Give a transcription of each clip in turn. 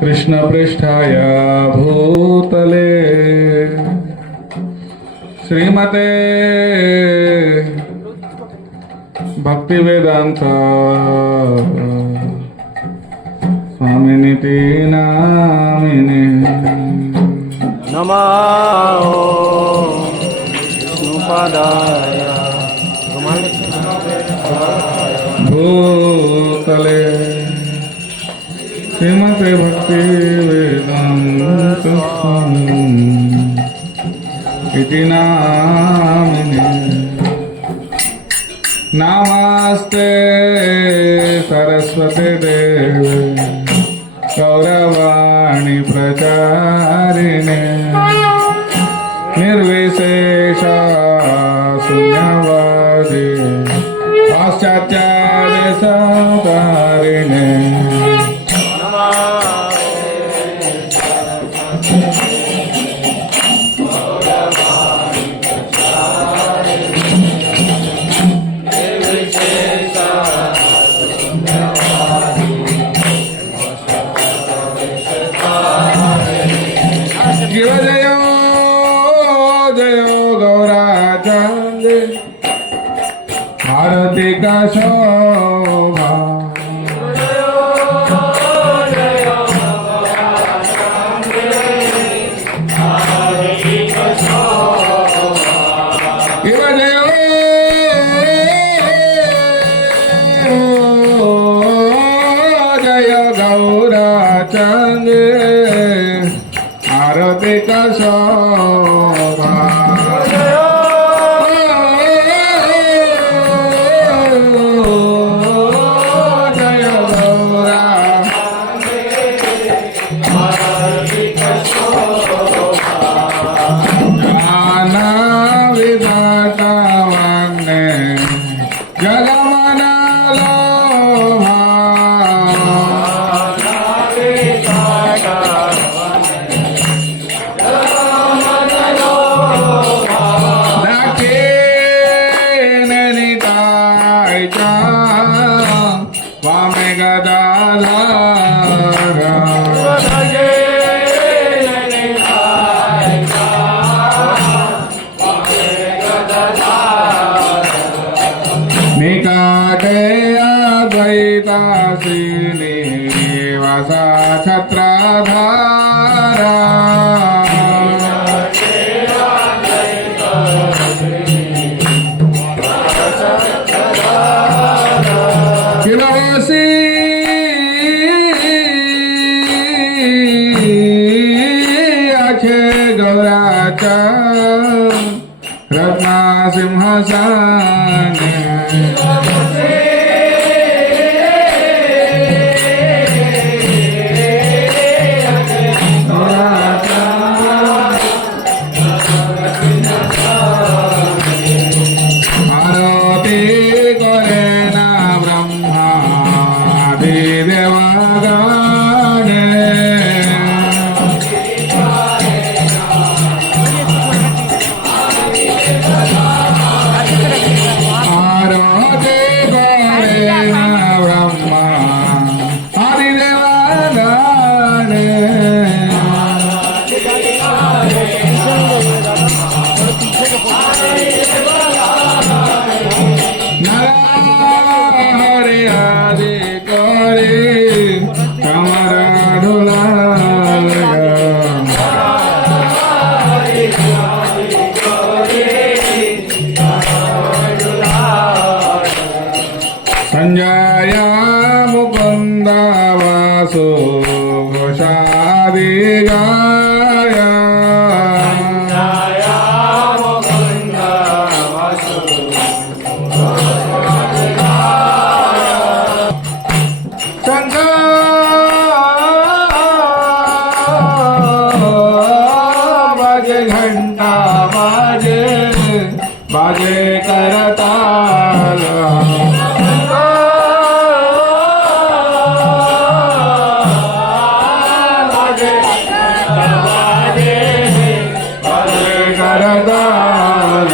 कृष्णपृष्ठाय भूतले श्रीमते भक्तिवेदांत स्वामिनिति नामिने नमो विष्णुपादाय भूतले श्रीमते भक्तिवेदांत स्वामिनिति नामिने नमस्ते सरस्वती देवे गौरवाणी प्रचारिणे निर्विशेष शून्यवादी पाश्चात्यादेशकारिणे शिव जय जय गौराचंद आरती का शोभा शिव जय जय गौराचंद आरती का शोभा जय गौरा नाना विधाता वंदे जगमना लोभा वामे गदाधरा निकाटे अद्वैता श्रीनिवासा छत्रधारा किलोसी आखे गौराचा रत्ना सिंहासन आरती करे ना ब्रह्मा देवागणे आरती करे ना ब्रह्मा आदिदेवागणे हरे आदि करे कमरा ढोला संजय मुकुंद वासु घोषादि गाया बाजे घंटा बाजे करताल बाजे करताल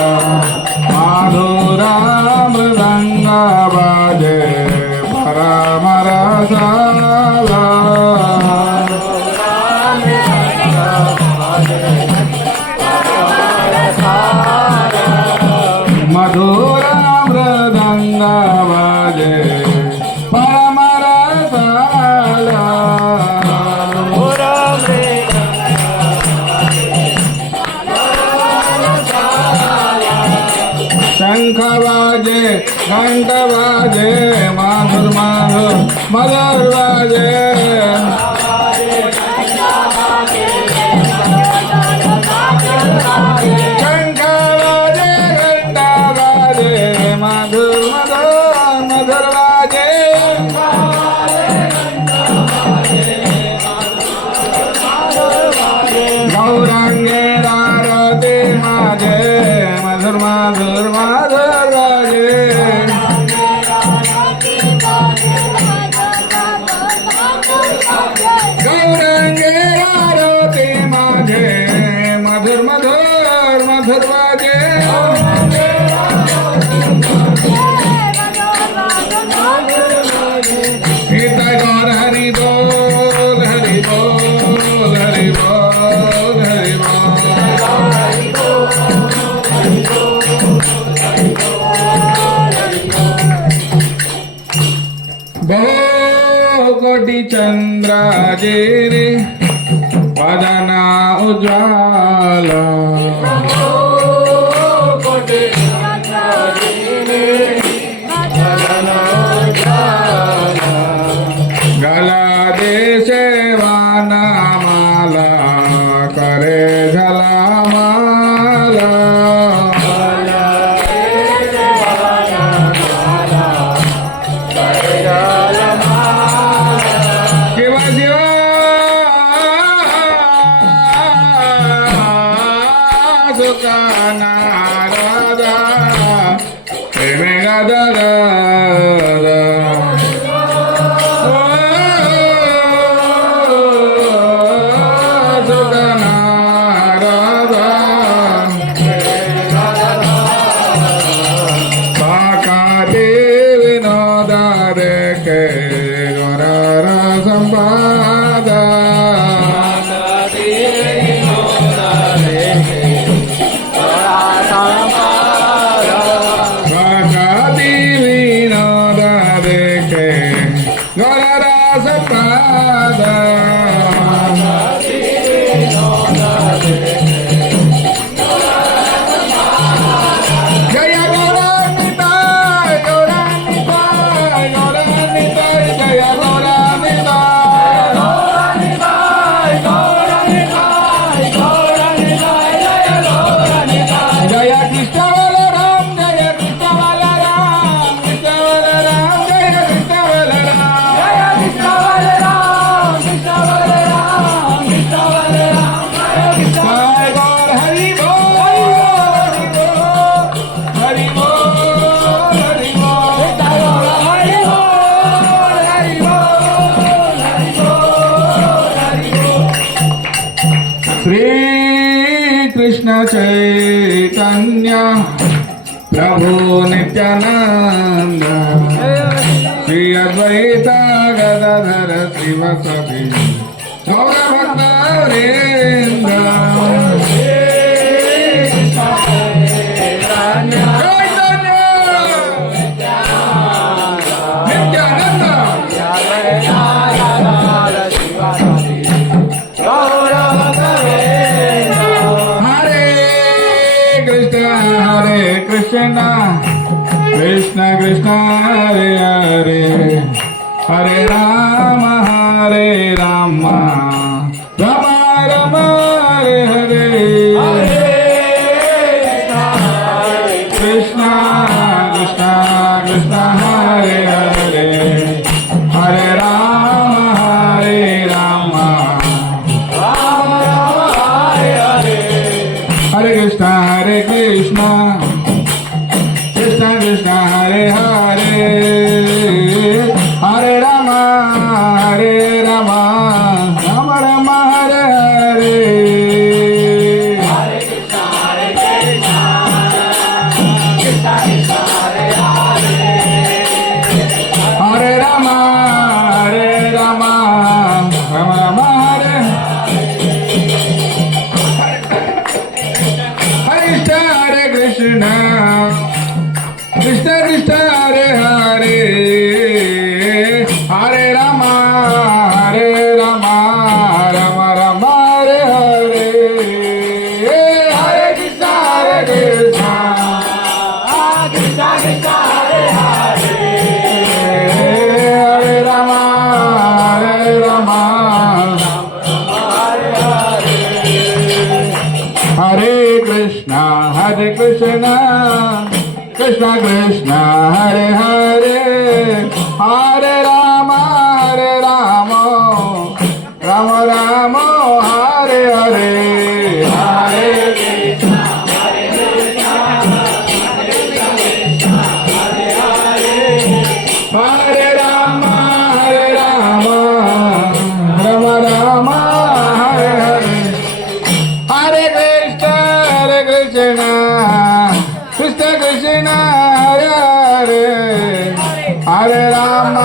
माधुराम गंगा बाजे परा मरा साला परमरसाला शंख वाजे घंट वाजे माधुर माधुर मधुर वाजे शंख वाजे घंट वाजे माधुर मधुर मधुर वाजे गौरांगे आरती माझे मधुर मधुर मधुर वाजे गौरांगे आरती माझे मधुर मधुर मधुर वाजे गीत गौर हरि बोल हरि बोल हरि बोल हरि बहु कोटि चंद्राजे रे वदना उज्ज्वला गला दे सेवाना माला करे झला माला शिवा शिवा सुखाना राधा प्रेमे गदा संपादा भगति विनोद देखे गौरा संपादा जय गौरानिताय गौरानिताय गौरानिताय जय जय कृष्ण बलराम जय कृष्ण बलराम कृष्ण बलराम जय कृष्ण बलराम जय कृष्ण बलराम कृष्ण बलराम कृष्ण बलराम जय गौर हरि बोल हरि बोल हरि बोल जय गौर हरि बोल हरि बोल हरि बोल हरि बोल श्री कृष्ण चैतन्य प्रभु नित्यानंद श्री अद्वैत गदाधर श्रीवासदि गौर भक्त वृंद हरे कृष्ण कृष्ण कृष्ण हरे हरे हरे राम राम राम हरे हरे कृष्ण कृष्ण कृष्ण हरे हरे हरे राम हरे कृष्ण हरे कृष्ण कृष्ण कृष्ण हरे हरे हरे राम राम राम हरे हरे हरे राम राम राम हरे हरे कृष्ण कृष्ण कृष्ण हरे हरे कृष्ण कृष्ण हरे हरे हरे राम राम राम हरे हरे हरे हरे राम राम राम हरे हरे हरे कृष्ण कृष्ण कृष्ण हरे हरे हरे राम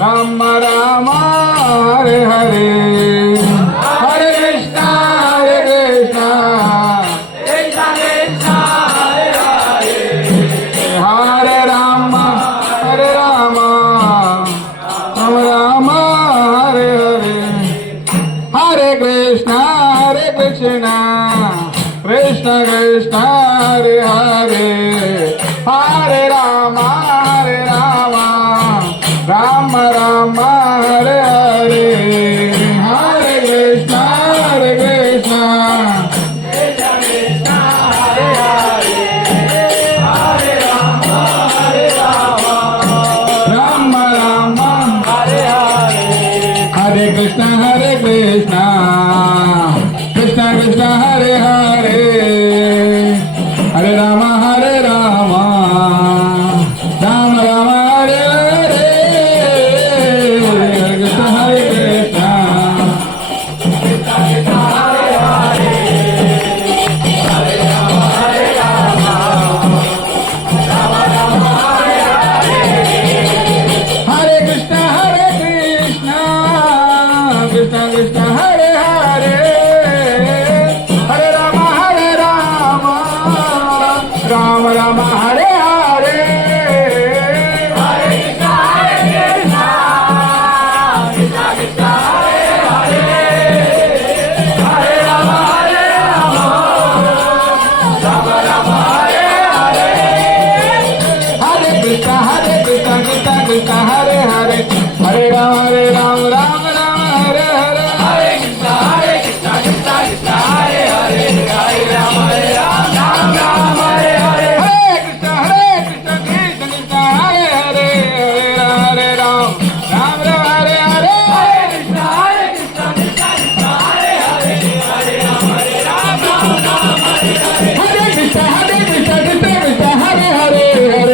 राम राम हरे हरे हरे कृष्ण हरे राम राम राम हरे हरे हरे कृष्ण कृष्ण कृष्ण हरे हरे हरे राम राम राम हरे हरे हरे कृष्ण राम राम हरे कृष्ण कृष्ण कृष्ण हरे हरे हरे राम राम राम हरे हरे हरे कृष्ण हरे कृष्ण कृष्ण कृष्ण हरे हरे हरे राम राम राम हरे हरे हरे कृष्ण कृष्ण हरे हरे हरे राम राम हरे हरे हरे कृष्ण कृष्ण हरे हरे हरे राम राम हरे हरे हरे कृष्ण कृष्ण कृष्ण हरे हरे हरे राम हरे हरे हरे कृष्ण कृष्ण हरे हरे हरे राम हरे कृष्ण कृष्ण हरे हरे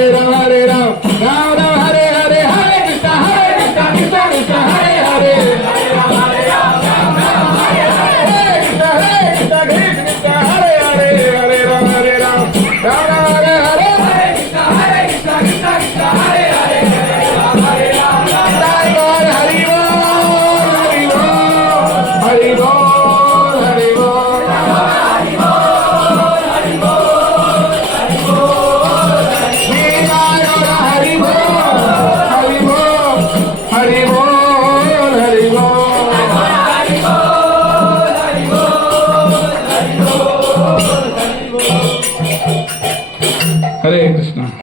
हरे राम राम हरे हरे हरे कृष्ण कृष्ण हरे हरे हरे राम हरे कृष्ण कृष्ण हरे हरे हरे राम हरे हरे हरे कृष्ण हरे हरे हरे राम हरि बोल हरि हरे कृष्ण।